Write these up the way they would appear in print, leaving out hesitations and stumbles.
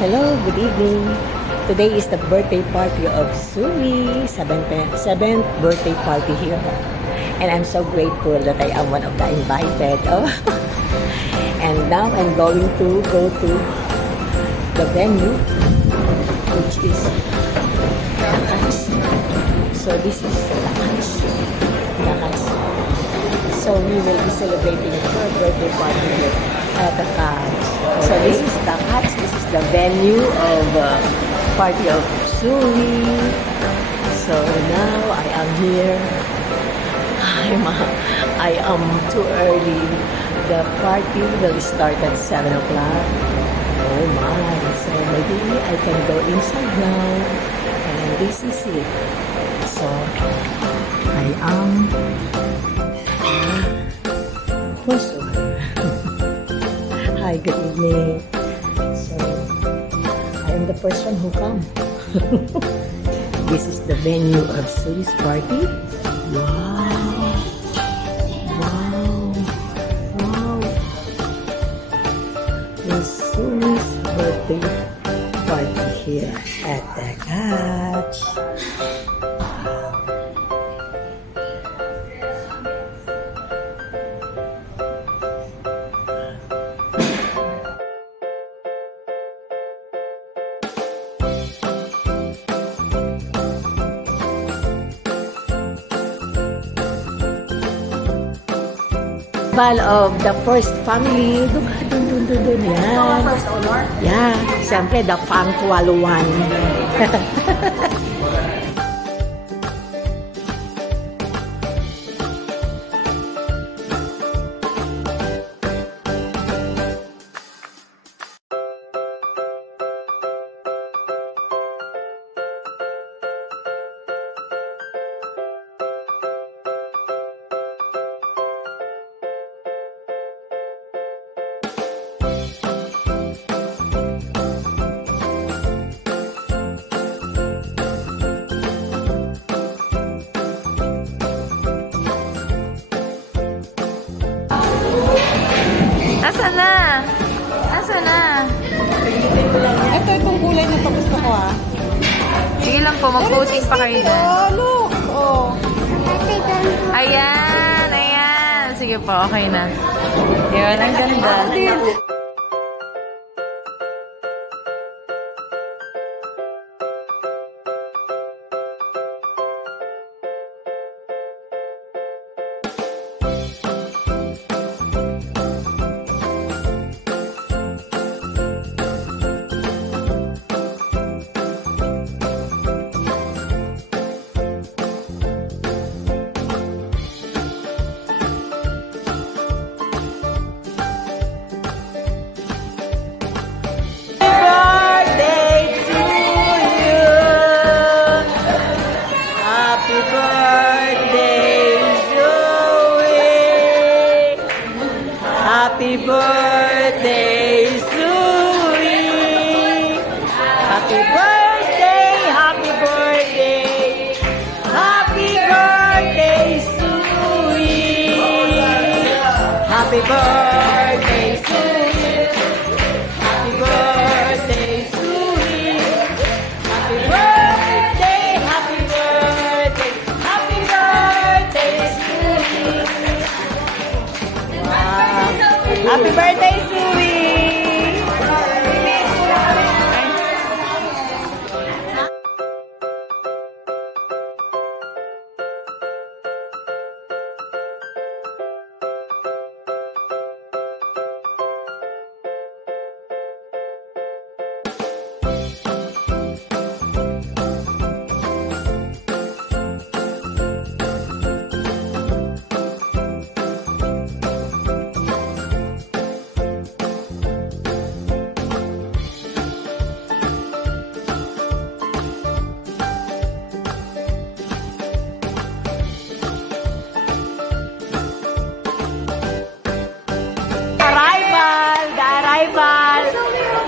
Hello, good evening. Today is the birthday party of Sumi, 7th birthday party here. And I'm so grateful that I am one of the invited. Oh. And now I'm going to go to the venue, which is Dakas. So this is Dakas. So we will be celebrating her birthday party here at Dakas. So this is Dakas. This is the venue of party of Sumi. So now I am here. I am too early. The party will start at 7 o'clock. Oh my. So maybe I can go inside now. And this is it. So I am Puso. Hi, good evening. So I am the first one who come. This is the venue of Sumi's party. Wow. It's Sumi's birthday party here at the Catch. Of the first family, dun, yan. First owner? Yeah, siyempre, the punctual one. Asan na? Asan na? Itong kulay na gusto ko ah. Sige lang po, mag-posing pa kayo dyan. Oh, look! Oh. Ayan. Sige po, okay na. Yun, ang ganda. Happy birthday, Sumi! Happy birthday, happy birthday! Happy birthday, Sumi! Happy birthday, Sumi! Happy birthday, Sumi! Happy birthday, happy birthday! Happy birthday, Sumi! Happy birthday, Sumi!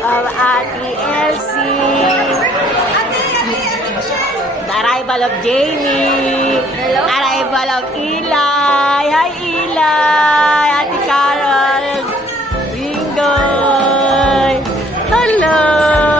Of Ate Elsie. The arrival of Jamie. Hello? Arrival of Eli. Hi, Eli. Ate Carol. Ringo. Hello.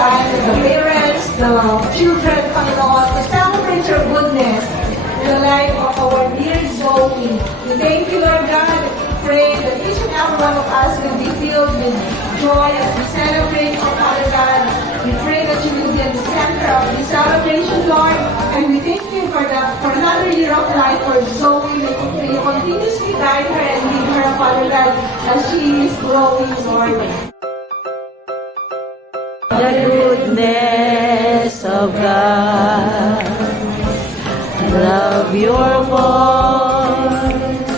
time with the parents, the children, Panginoon, to celebrate your goodness in the life of our dear Zoe. We thank you, Lord God, and we pray that each and every one of us will be filled with joy as we celebrate, oh Father God. We pray that you will be at the center of this celebration, Lord, and we thank you for another year of life for Zoe. May you continuously guide her and lead her, Father God, as she is growing, Lord. The goodness of God. Love your voice.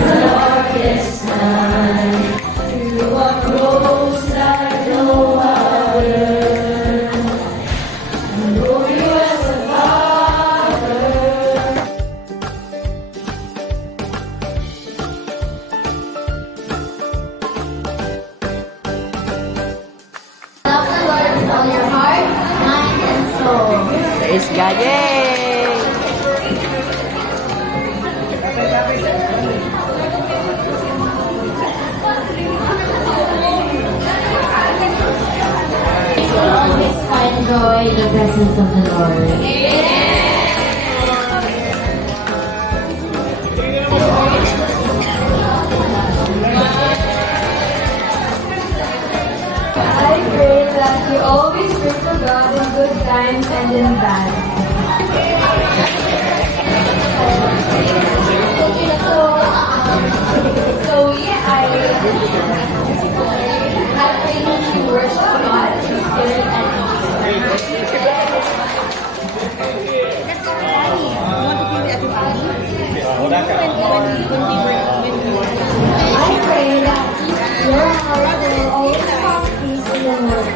The darkest night. You are close like no other. I know you as a father. Love the Lord with all your heart, mind, and soul. Praise God, yay! You will always find joy in the presence of the Lord. I pray that you always look for God in good times and in bad. So yeah, I pray that you worship God in spirit and in truth. I pray that your heart will always have peace in the Lord.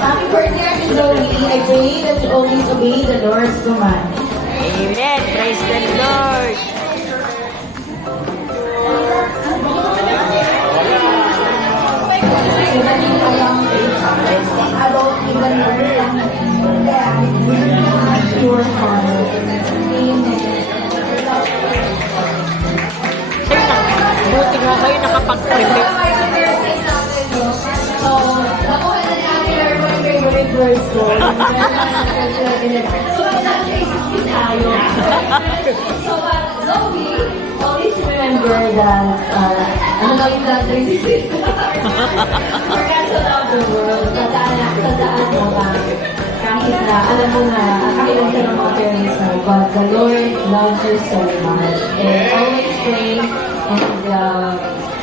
Happy birthday, Ate Zoe. I pray that you always obey the Lord's command. Amen. Praise the Lord. Even in a young age, I don't even learn pure heart. Amen. Buti nga kayo nakapag-prepare. So, nakuha na natin our favorite verse ko. So, nasa isip tayo. So, Zoe, always remember that, ano daw yung that 360? For God to love the world, tandaan mo ba? Kahit na, alam mo na, kakilang ka ng mga parents mo, but the Lord loves you so much. And always pray and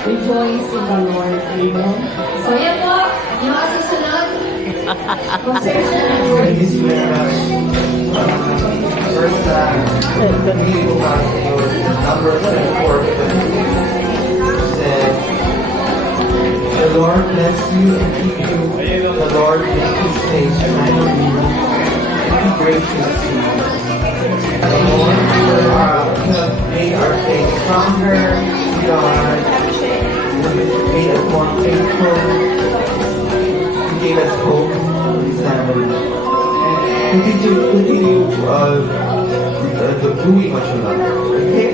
rejoice in the Lord. Amen. So, yan po, yung mga susunod, concerns na ng Lord. Thank you very much. First, we go back to number 24. Says, the Lord bless you and keep you. The Lord make his face shine on you and be gracious to you. The Lord made our faith stronger. God made us more faithful. He gave us hope and family. Continue the doing what you love. Okay?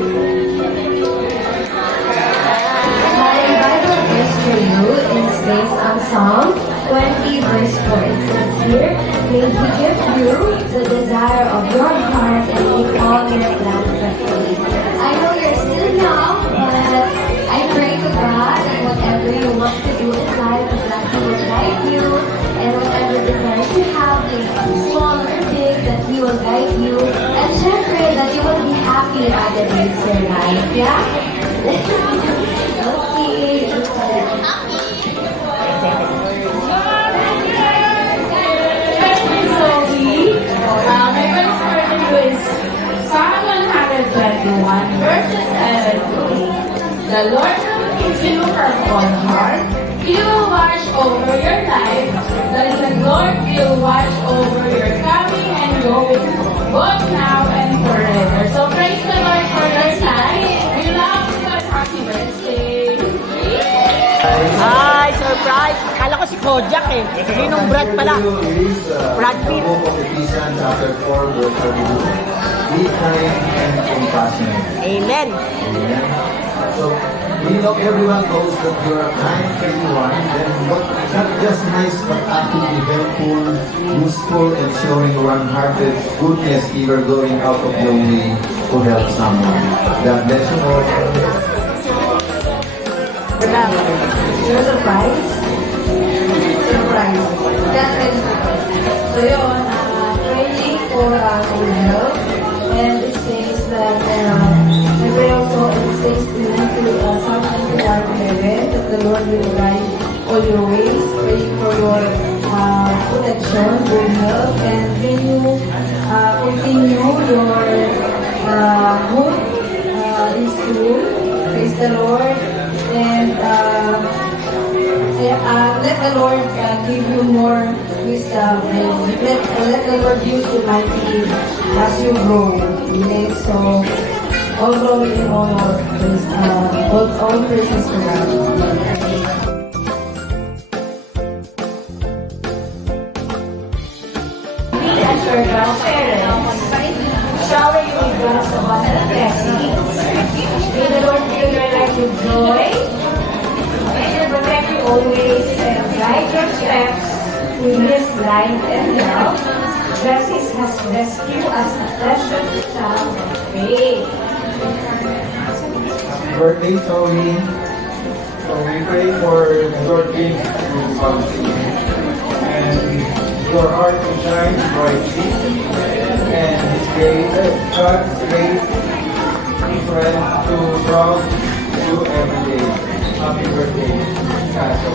My Bible verse for you is based on Psalm 20 verse 4. It says here, may He give you the desire of your heart and make all your plans succeed. I know you're still young, but I pray to God that whatever you want to do in life, that He will guide you, and whatever desire you have, small or big, that He will guide you, and syempre that you will be happy all the days of your life. Yeah? Okay. Zoe, my verse for you is Psalm 121, verses 7 to 8. The Lord will keep you from all harm. He will watch over your life. The Lord will watch over your coming and going, both now and forever. So praise the Lord for your life. We love you and happy birthday. Hi, surprise! Kala ko si Jack eh. Ninong Brad pala. Brad Pitt. The book of Ephesians chapter 4 verse 32. Be kind and compassionate. Amen. Amen. So, you know, everyone knows that you're a kind to everyone, then not just nice, but actively helpful, useful, and showing one-hearted goodness, even going out of your way to help someone. God bless you all. Your surprise? Surprise. That's so yun, praying for good health. And it says that, I pray also, it says to Psalm 91:11, that the Lord will guide all your ways, praying for your protection, good health, and then you continue your good in school. Praise the Lord. And let the Lord give you more wisdom, and let the Lord use you mightily as you grow. Amen. So, all glory and honor, all praises to God. We as your grandparents, shower you with God's abundant blessings. May the Lord fill your life with joy, and protect you always, and guide your steps with His light and love. Blessings has blessed you as a precious child of faith. Happy birthday, Zoe. So we pray for your dreams to come true. And your heart to shine brightly. And His grace, God's grace, friend to draw you every day. Happy birthday, Kaso.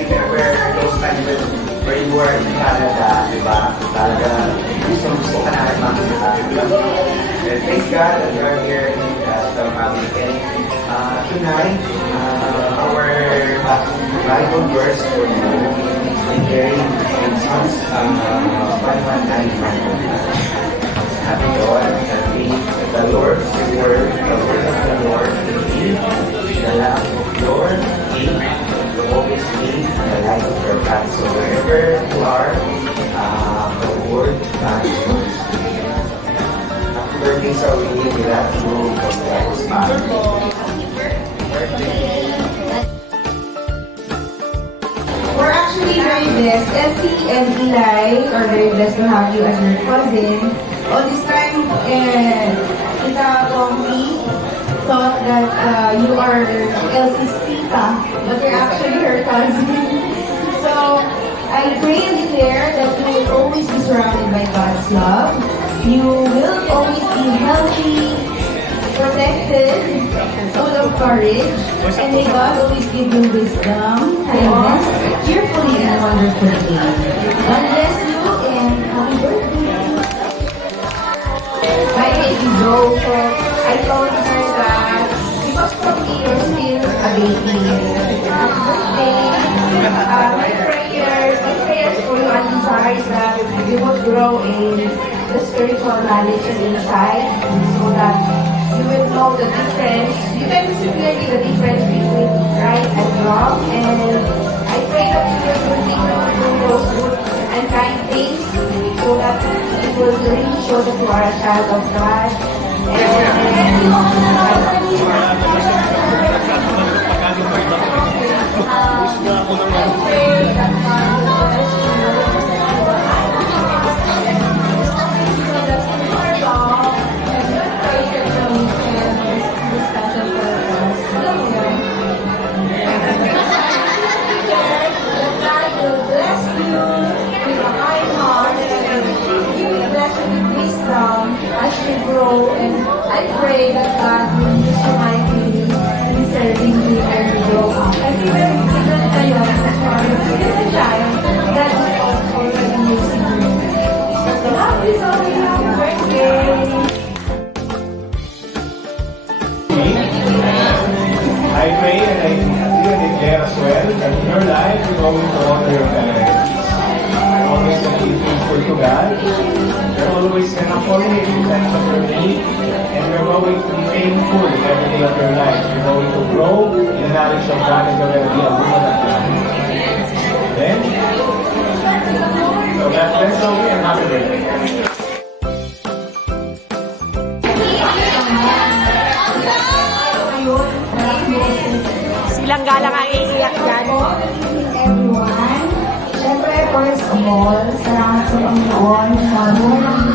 Remember those times where you were in Canada, di ba? Talaga gusto ka namin makita. And thank God that you are here in the family. And tonight, our Bible verse for you is very in Psalms 5:9. Happy God, happy the Lord, the word of the Lord, the lamp of your feet, to always be the light of your path. So wherever you are, the word God is yours. Happy birthday, so we love you from the Holy We're actually very blessed. Elsie and Eli are very blessed to have you as your cousin. All this time, Tita Tommy thought that you are Elsie's tita, but you're actually her cousin. So, I pray and declare that you will always be surrounded by God's love. You will always be healthy, protected, full of courage, and may God always give you wisdom, kindness, cheerfully, and wonderfully. God bless you, and happy birthday. My name is Joe, so I told her that because probably you're still a baby. Happy birthday. My prayers for you and desire is that you will grow in the spiritual knowledge and insight so that you will know the difference. You can see clearly the difference between right and wrong. And I pray that you will continue to do those good and kind things so that it will really show that you are a child of God. As you grow, and I pray that God will use you mightily knowledge of God and the will of God. Then, so God bless you and happy birthday. Silang galang ang iiyak dyan. Everyone, syempre, first of all, salamat sa Panginoon sa buhay.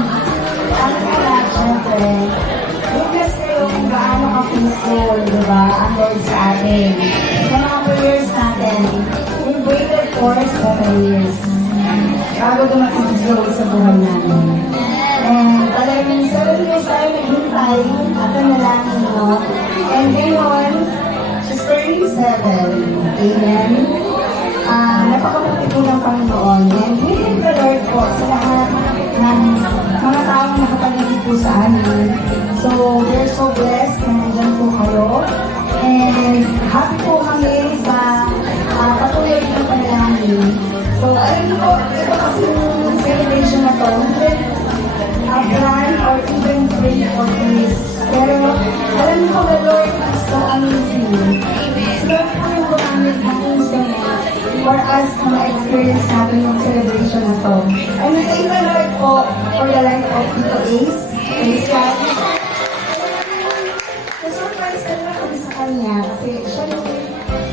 Ang anak, syempre, witness kayo kung gaano ka-peaceful, di ba, ang Lord sa atin. Sa mga prayers natin, we waited for 7 years bago dumating si Zoe sa buhay namin. And talagang 7 years tayo naghintay at nanalangin mo. And ngayon, she's turning 7. Amen. Napakabuti po ng Panginoon. And we thank the Lord po sa lahat ng mga taong nakapaligid po sa amin. So, we're so blessed na nandyan po kayo. And happy po kami sa patuloy ng panalangin. So, alam niyo po, ito kasi yung celebration na to, plan or even pray for this. Pero, alam niyo po, the Lord is so amazing. So, Lord po yung gumamit ng instrument for us na ma-experience natin yung celebration na to. And we thank the Lord po for the life of Tito Ace. Praise God. So-surprise ka na kami sa kanya kasi siya yung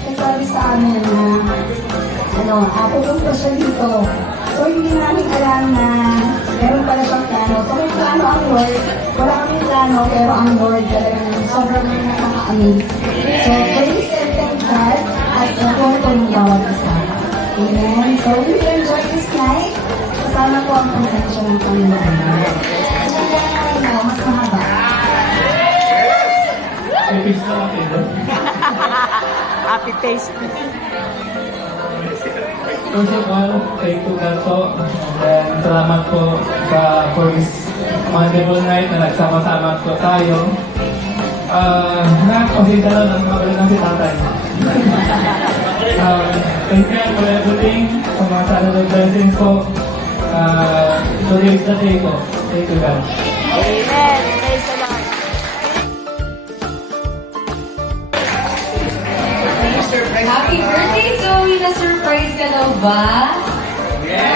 nagsabi sa amin na pupunta siya dito. So, hindi namin alam na meron pala siyang plano. So, may plano ang Lord. Wala kaming plano, pero ang Lord talagang sobrang nakaka-amaze. So, praise and thank God at nakuha po ng bawat isa. Amen. So, we will enjoy this night. Kasama po ang presensya ng Panginoon. So, kaya mas mahaba. Happy taste. First of all, thank you God po. And then, salamat po for this wonderful night na nagsama-sama po tayo. Nakakasita lang ang magaling ng si tatay. Thank you for everything. Sa mga Saturday blessings po. Today is the day po. Thank you God. Amen. Praise the Lord. Happy birthday, Zoe! Na-surprise ka daw ba? Okay.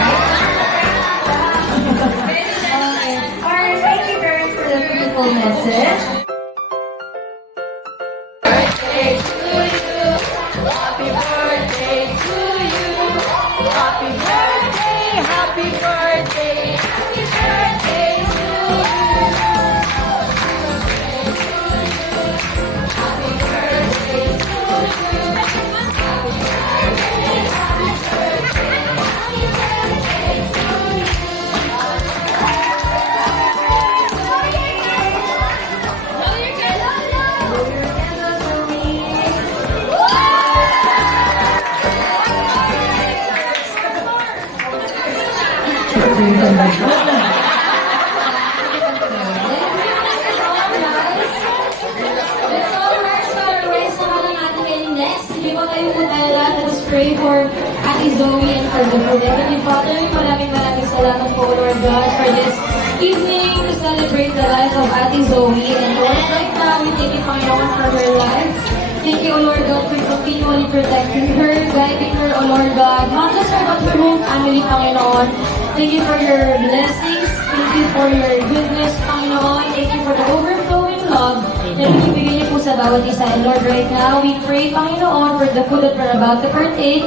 Alright, thank you very much for the beautiful message. Birthday to you. Happy birthday to you. Happy birthday, happy birthday. Happy birthday to you. Happy birthday to you. Let's pray for Ate Zoe and for the food. Heavenly Father, maraming salamat po, Lord God, for this evening to celebrate the life of Ate Zoe. And Lord, right now, we thank you, Panginoon, for her life. Thank you, O Lord God, for continually protecting her, guiding her, O Lord God. Not just her, but her whole family, Panginoon. Thank you for your blessings. Thank you for your goodness, Panginoon. Thank you for the overflowing love na binibigay niyo po sa bawat isa. And Lord, right now, we pray, Panginoon, for the food that we're about to partake.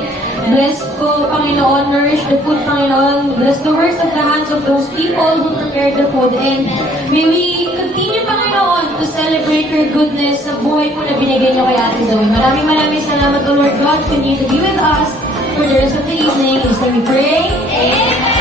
Bless po, Panginoon, nourish the food, Panginoon. Bless the works of the hands of those people who prepared the food. And may we continue, Panginoon, to celebrate your goodness sa buhay po na binigay niyo kay Ate Zoe. Maraming salamat, O Lord God. Continue to be with us for the rest of the evening. In His name we pray. Amen.